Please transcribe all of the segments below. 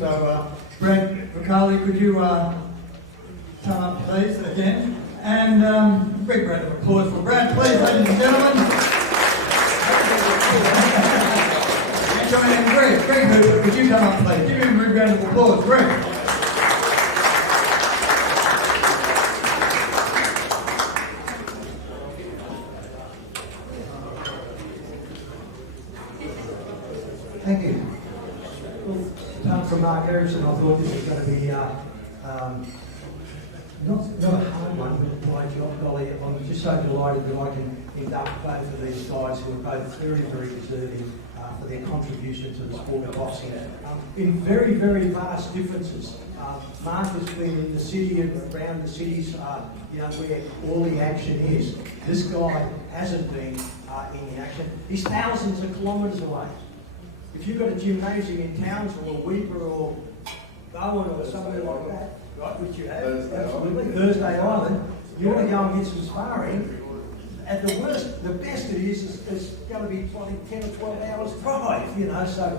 So, Brad Vicali, could you come up, please, again? And big round of applause for Brad, please, ladies and gentlemen. And join in, Greg Hooper, could you come up, please? Give him a big round of applause, Greg. Thank you. Well, from Mark Harrison, I thought this was going to be not a hard one, but my job, Golly. I'm just so delighted that I can induct both of these guys who are both very, very deserving for their contribution to the sport of boxing. In very, very vast differences. Mark has been in the city and around the cities, where all the action is. This guy hasn't been in the action. He's thousands of kilometres away. If you've got a gymnasium in Townsville or Weeper or Bowen or somewhere like that, right, which you have, absolutely, Thursday Island, you want to go and get some sparring. At the worst, the best it is going to be probably 10 or 12 hours drive, so,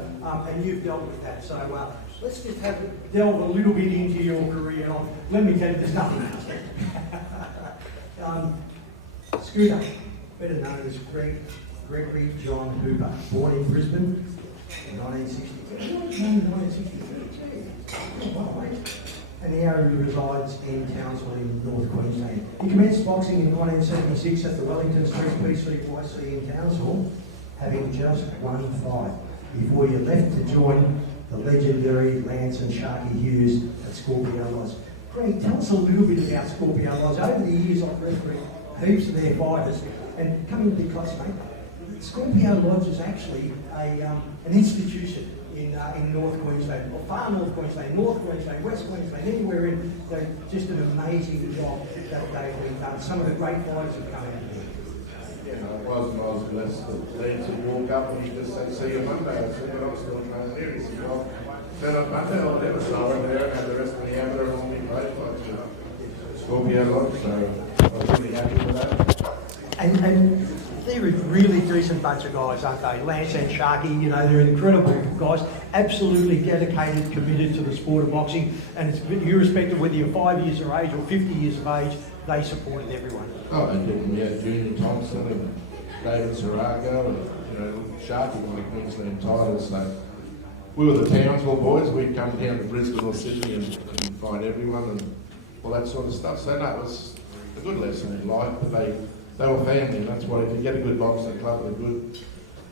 and you've dealt with that. So let's just delve a little bit into your career. Let me tell you, there's nothing else. Scooter, better known as Gregory John Hooper, born in Brisbane in 1962. And now he resides in Townsville in North Queensland. He commenced boxing in 1976 at the Wellington Street PCYC in Townsville, having just won 5 before he left to join the legendary Lance and Sharky Hughes at Scorpio Lodge. Greg, tell us a little bit about Scorpio Lodge. Over the years, I've refereed heaps of their fighters, and coming to be close, mate. Scorpio Lodge is actually an institution in North Queensland, or far North Queensland, West Queensland, anywhere in. They're just an amazing job that they've done. Some of the great fighters have come out here. Yeah, I was blessed to lead to walk up and he just said, see you Monday. I said, but I'm still training here. He said, well, turn up Monday, I'll never. So I went there and had the rest of the amateur and all me played like Scorpio Lodge, so I was really happy with that. And they're a really decent bunch of guys, aren't they? Lance and Sharky, they're incredible guys, absolutely dedicated, committed to the sport of boxing, and it's irrespective whether you're 5 years of age or 50 years of age, they supported everyone. Oh, and we had Junior Thompson and David Sarago and, Sharky won the Queensland title, so we were the Townsville boys. We'd come down to Brisbane or Sydney and fight everyone and all that sort of stuff. So no, it was a good lesson in life, but they were family, and that's why if you get a good boxing club and a good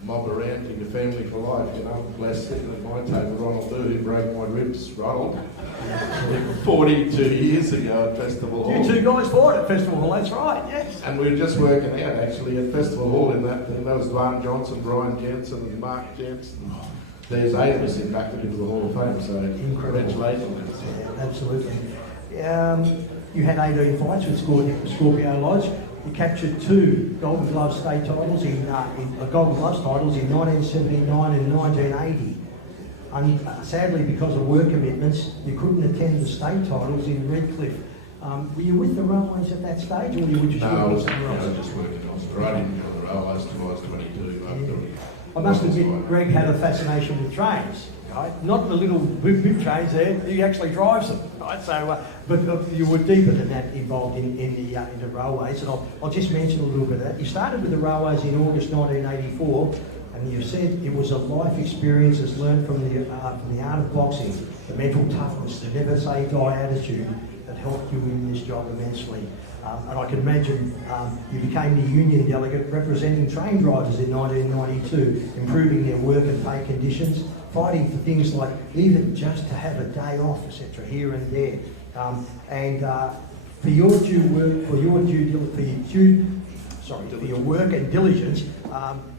mob around you, your family for life. I'm blessed sitting at my table, Ronald Lou, who broke my ribs, Ronald, 42 years ago at Festival Hall. You two guys fought at Festival Hall, that's right, yes. And we were just working out actually at Festival Hall in that thing. There was Lon Johnson, Brian Jensen, and Mark Jensen. There's 8 of us inducted into the Hall of Fame, so congratulations. Yeah, absolutely. You had 18 fights with Scorpio Lodge. You captured 2 Golden Glove state titles Golden Gloves titles in 1979 and 1980. Sadly, because of work commitments, you couldn't attend the state titles in Redcliffe. Were you with the Railways at that stage, or were you just I was just working in Australia on the Railways till I was 22. I must admit, Greg had a fascination with trains. Right? Not the little boop trains there, he actually drives them, right? So, but you were deeper than that involved in the railways, and I'll just mention a little bit of that. You started with the railways in August 1984, and you said it was a life experience as learned from the art of boxing, the mental toughness, the never say die attitude that helped you in this job immensely. And I can imagine you became the union delegate representing train drivers in 1992, improving their work and pay conditions, fighting for things like even just to have a day off, etc., here and there. For your work and diligence,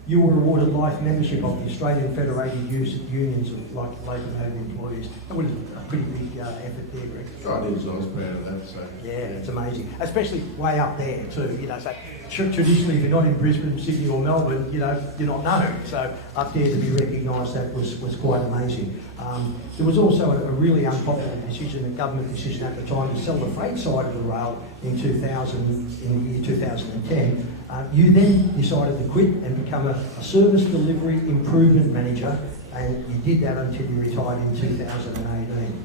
you were awarded life membership of the Australian Federated Unions of Locomotive Employees. That was a pretty big effort there, Greg. I was proud of that. So. Yeah, it's amazing, especially way up there too. So traditionally, if you're not in Brisbane, Sydney, or Melbourne, you're not known. So up there to be recognised, that was quite amazing. There was also a really unpopular decision, a government decision at the time, to sell the freight side of the rail in the year 2010. You then decided to quit and become a service delivery improvement manager and you did that until you retired in 2018.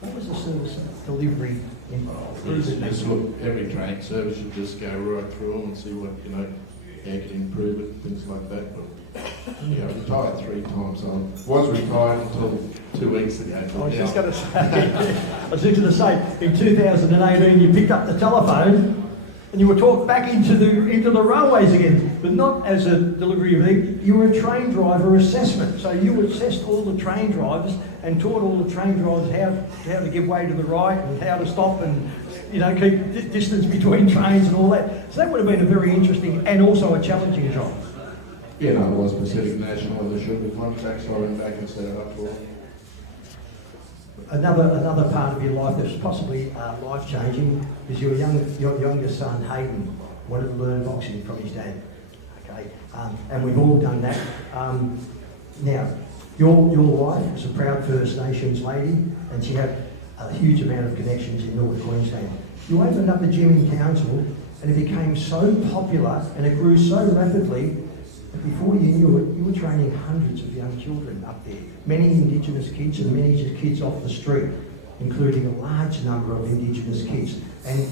What was the service delivery involved? Just look, every train service should just go right through them and see what, how you can improve it, things like that. But yeah, I retired 3 times. I was retired until 2 weeks ago. I was just going to say, in 2018 you picked up the telephone and you were taught back into the railways again, but not as a delivery of egg. You were a train driver assessment. So you assessed all the train drivers and taught all the train drivers how to give way to the right and how to stop and keep distance between trains and all that. So that would have been a very interesting and also a challenging job. Yeah, no, it was Pacific National and the sugar contract, so I went back and set it up for it. Another part of your life that's possibly life-changing is your youngest son, Hayden, wanted to learn boxing from his dad. Okay, and we've all done that. Now, your wife was a proud First Nations lady, and she had a huge amount of connections in North Queensland. You opened up a gym in Townsville, and it became so popular, and it grew so rapidly, that before you knew it, you were training hundreds of young children up there. Many Indigenous kids and many just kids off the street, including a large number of Indigenous kids. And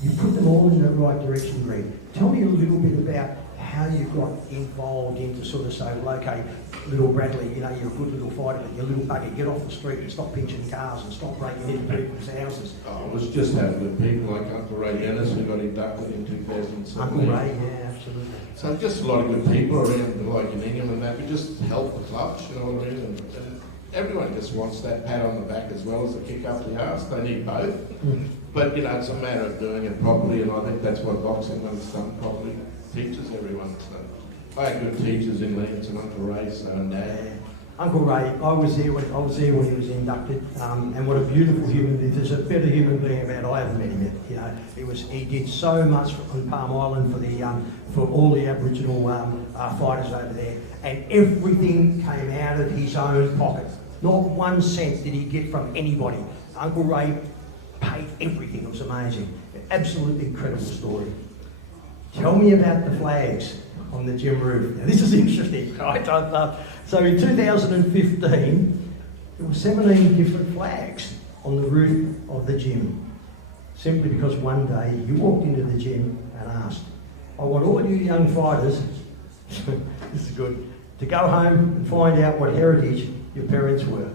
you put them all in the right direction, Greg. Tell me a little bit about how you got involved into sort of say, well, okay, little Bradley, you're a good little fighter, but you're a little bugger, get off the street and stop pinching cars and stop breaking into people's houses. Oh, it was just having good people like Uncle Ray Dennis, who got inducted in 2007. Uncle Ray, yeah, absolutely. So just a lot of good people around, like in Ingham and that, we just help the clubs, you know what I mean? And everyone just wants that pat on the back as well as a kick up the arse. They need both. But, it's a matter of doing it properly, and I think that's what boxing, when it's done properly, teaches everyone. So I had good teachers in Leamington, Uncle Ray, so and Dad. Uncle Ray, I was there when he was inducted, and what a beautiful human being. There's a better human being about I haven't met him. He did so much on Palm Island for all the Aboriginal fighters over there, and everything came out of his own pocket. Not 1 cent did he get from anybody. Uncle Ray paid everything. It was amazing. An absolutely incredible story. Tell me about the flags on the gym roof. Now, this is interesting, right? So in 2015, there were 17 different flags on the roof of the gym, simply because one day you walked into the gym and asked, I want all you young fighters, this is good, to go home and find out what heritage your parents were.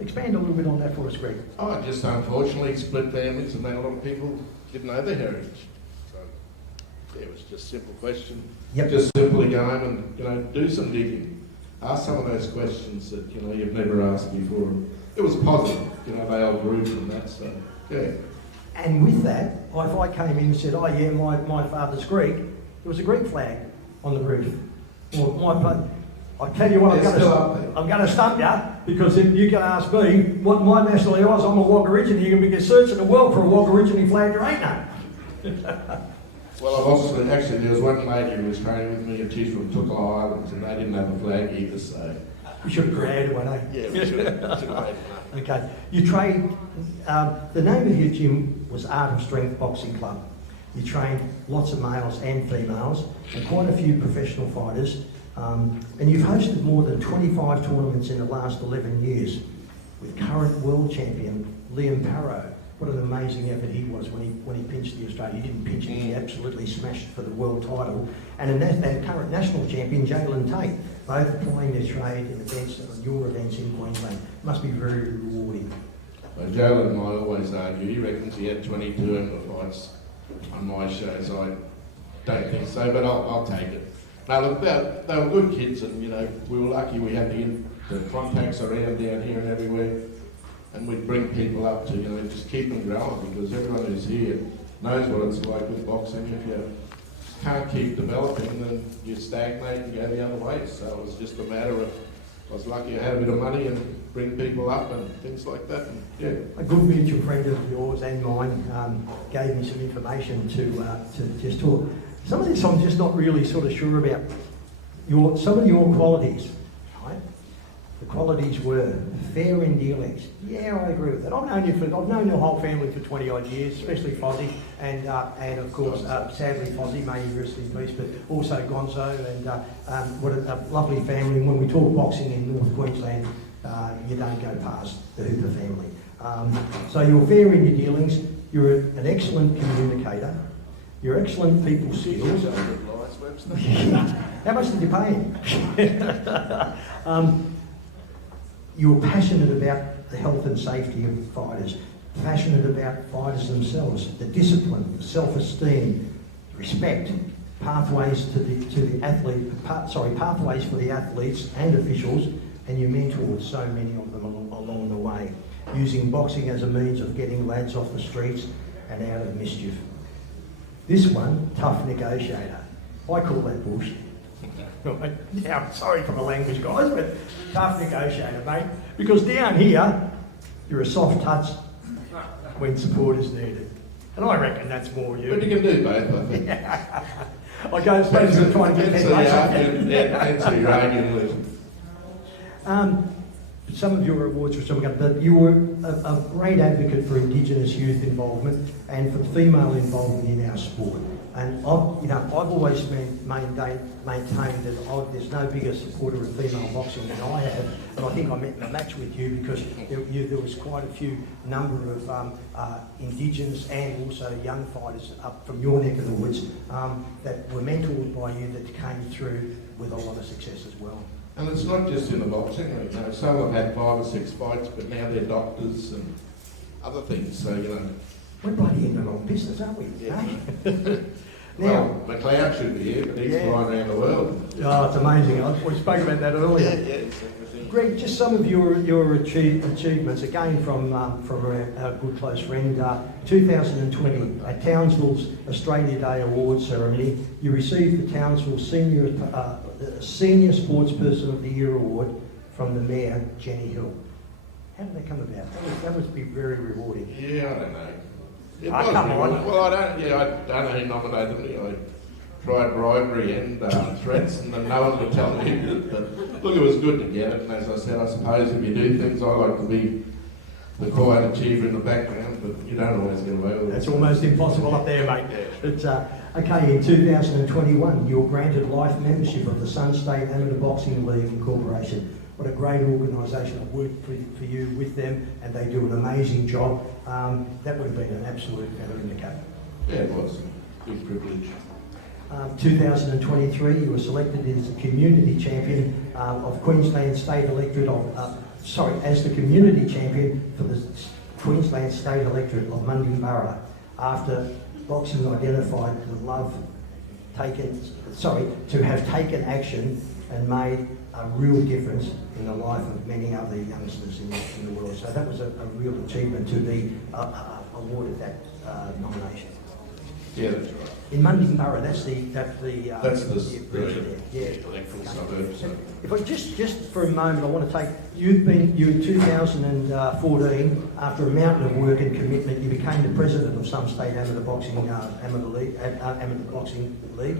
Expand a little bit on that for us, Greg. Oh, just unfortunately split families, and then a lot of people didn't know their heritage. So yeah, it was just a simple question. Yep. Just simply go home and do some digging. Ask some of those questions that you've never asked before. It was positive, they all grew from that. So yeah. And with that, if I came in and said, oh yeah, my father's Greek, there was a Greek flag on the roof. Well, I tell you what, I'm going to stump you, because if you can ask me what my nationality was, I'm a Wagga-Origini. You're going to be searching the world for a Wagga-Origini flag, there ain't none. Well, I've also, actually, there was one lady who was training with me, and she's from Tookla Islands, and they didn't have a flag either, so... We should have created one, eh? Yeah, we should have made one. Okay. You trained, the name of your gym was Art of Strength Boxing Club. You trained lots of males and females, and quite a few professional fighters, and you've hosted more than 25 tournaments in the last 11 years, with current world champion Liam Parrow. What an amazing effort he was when he pinched the Australian. He didn't pinch it, he absolutely smashed for the world title. And current national champion Jalen Tate, both applying their trade in events, your events in Queensland. Must be very rewarding. Well, Jalen and I always argue. He reckons he had 22 amateur fights on my shows. I don't think so, but I'll take it. No, look, they were good kids, and we were lucky we had the contacts around down here and everywhere. And we'd bring people up to, just keep them growing, because everyone who's here knows what it's like with boxing. If you can't keep developing, then you stagnate and go the other way. So it was just a matter of, I was lucky I had a bit of money and bring people up and things like that. And, yeah. A good mutual friend of yours and mine gave me some information to just talk. Some of this I'm just not really sort of sure about. Some of your qualities, right? The qualities were fair in dealings. Yeah, I agree with that. I've known your whole family for 20 odd years, especially Fozzie, and of course, sadly Fozzie, may he rest in peace, but also Gonzo, and what a lovely family. And when we talk boxing in North Queensland, you don't go past the Hooper family. So you're fair in your dealings. You're an excellent communicator. You're excellent people skills. How much did you pay him? You're passionate about the health and safety of fighters, passionate about fighters themselves, the discipline, the self-esteem, respect, pathways to the athlete, pathways for the athletes and officials, and you mentored so many of them along the way, using boxing as a means of getting lads off the streets and out of mischief. This one, tough negotiator. I call that bullshit. Yeah, I'm sorry for the language, guys, but tough negotiator, mate. Because down here, you're a soft touch when support is needed. And I reckon that's more you. But you can do both, I think. I go as far as trying to get that. Some of your awards were something, but you were a great advocate for Indigenous youth involvement and for female involvement in our sport. And I've always maintained that there's no bigger supporter of female boxing than I have. And I think I met in a match with you because there was quite a few number of Indigenous and also young fighters up from your neck of the woods that were mentored by you that came through with a lot of success as well. And it's not just in the boxing, you know, some have had 5 or 6 fights, but now they're doctors and other things, so, you know. We're bloody in the wrong business, aren't we? Yeah. Now, well, McLeod should be here, but he's flying around the world. Oh, it's amazing. We spoke about that earlier. Yeah. Greg, just some of your achievements, again from our good close friend, 2020, at Townsville's Australia Day Awards ceremony, you received the Townsville Senior Sportsperson of the Year Award from the Mayor, Jenny Hill. How did that come about? That must be very rewarding. Yeah, I don't know. It Come on. Well, I don't know who nominated me. I tried bribery and threats, and then no one could tell me who did it. But look, it was good to get it. And as I said, I suppose if you do things, I like to be the quiet achiever in the background, but you don't always get away with it. That's almost impossible up there, mate. But, okay, in 2021, you were granted life membership of the Sun State Amateur Boxing League Incorporation. What a great organisation. I've worked for you with them, and they do an amazing job. That would have been an absolute feather in the cap. Yeah, it was a good privilege. 2023, you were selected as the community champion of Queensland State Electorate as the community champion for the Queensland State Electorate of Mundingburra, after boxing identified to have taken action and made a real difference in the life of many other youngsters in the world. So that was a real achievement to be awarded that nomination. Yeah, that's right. In Mundingburra, that's the electoral suburb. So. If I just for a moment, I want to take you in 2014, after a mountain of work and commitment, you became the president of some state amateur boxing league.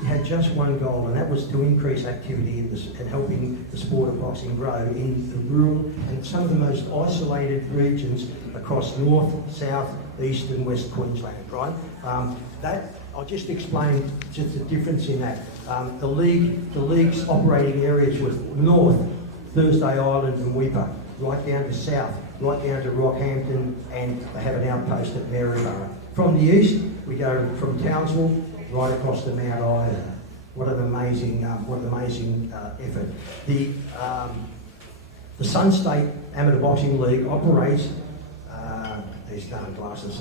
You had just one goal, and that was to increase activity and helping the sport of boxing grow in the rural and some of the most isolated regions across North, South, East and West Queensland, right? I'll just explain just the difference in that. The league's operating areas were north, Thursday Island and Weipa, right down to south, right down to Rockhampton, and they have an outpost at Maryborough. From the east, we go from Townsville right across to Mount Ida. What an amazing effort. The Sun State Amateur Boxing League operates these darn glasses,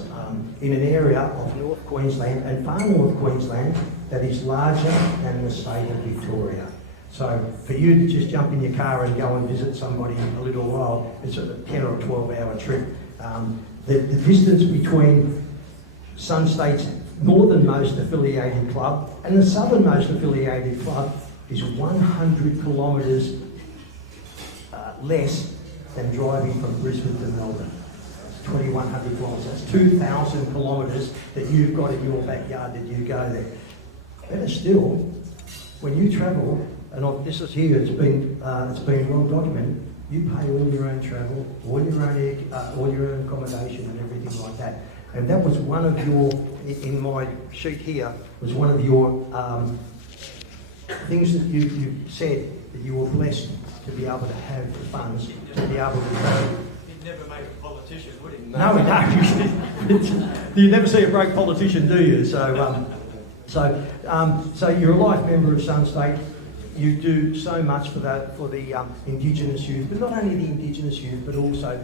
in an area of North Queensland and far North Queensland that is larger than the state of Victoria. So for you to just jump in your car and go and visit somebody in a little while, it's a 10 or 12 hour trip. The distance between Sun State's northernmost affiliated club and the southernmost affiliated club is 100 kilometres less than driving from Brisbane to Melbourne. 2,100 kilometres. That's 2,000 kilometres that you've got in your backyard that you go there. Better still, when you travel this is here, it's been well documented. You pay all your own travel, all your own accommodation and everything like that. And that was one of your, in my sheet here, was one of your things that you said that you were blessed to be able to have the funds to be able to go. He'd never make a politician, would he? No, you never see a broke politician, do you? So you're a life member of Sun State. You do so much for the Indigenous youth, but not only the Indigenous youth, but also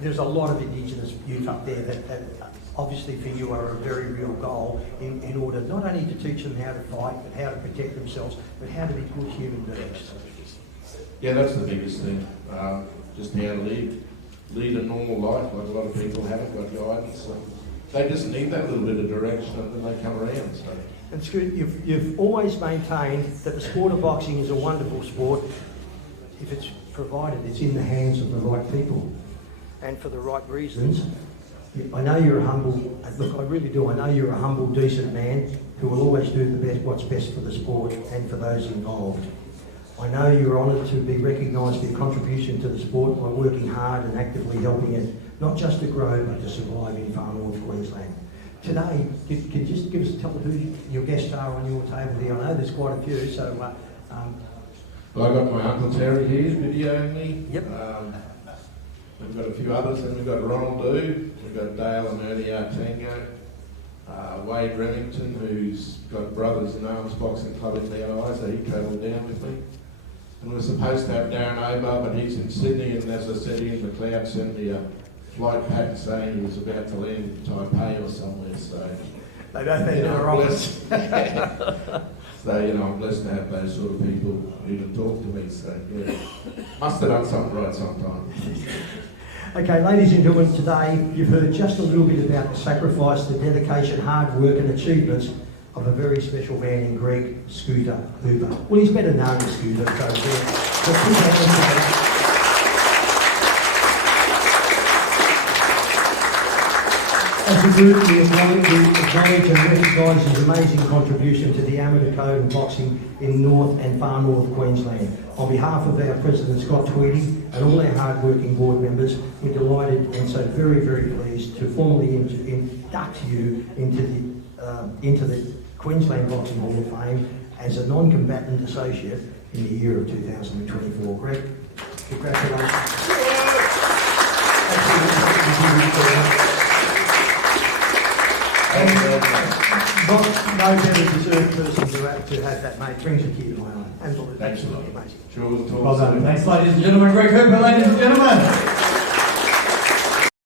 there's a lot of Indigenous youth up there that obviously for you are a very real goal in order not only to teach them how to fight, but how to protect themselves, but how to be good human beings. Yeah, that's the biggest thing. Just how to lead a normal life, like a lot of people haven't got guidance. So they just need that little bit of direction and then they come around. So. And Scoot, you've always maintained that the sport of boxing is a wonderful sport if it's provided it's in the hands of the right people and for the right reasons. I know you're a humble, look, I really do, I know you're a humble, decent man who will always do what's best for the sport and for those involved. I know you're honoured to be recognised for your contribution to the sport by working hard and actively helping it, not just to grow, but to survive in far north Queensland. Today, can you just tell who your guests are on your table here? I know there's quite a few, so... Well, I've got my Uncle Terry here videoing me. Yep. We've got a few others, and we've got Ronald Dew, we've got Dale and Ernie Artango, Wade Remington, who's got brothers in Arms Boxing Club in Mount Isa, he travelled down with me. And we were supposed to have Darren Obar, but he's in Sydney, and as I said, Ian McLeod sent me a flight pattern saying he was about to land in Taipei or somewhere, so... They don't think they're blessed. So, I'm blessed to have those sort of people even talk to me, so, yeah. Must have done something right sometime. Okay, ladies and gentlemen, today you've heard just a little bit about the sacrifice, the dedication, hard work and achievements of a very special man in Greg Scooter Hooper. Well, he's better known as Scooter, so as a group, we acknowledge and recognise his amazing contribution to the amateur code and boxing in North and Far North Queensland. On behalf of our President Scott Tweedy and all our hard-working board members, we're delighted and so very, very pleased to formally induct you into the Queensland Boxing Hall of Fame as a non-combatant associate in the year of 2024. Greg, congratulations. And no better deserved person to have that, mate. Brings a tear to my eye. Absolutely. Thanks a lot. Amazing. Sure, we'll talk Well done. soon. Thanks, ladies and gentlemen. Greg Hooper, ladies and gentlemen.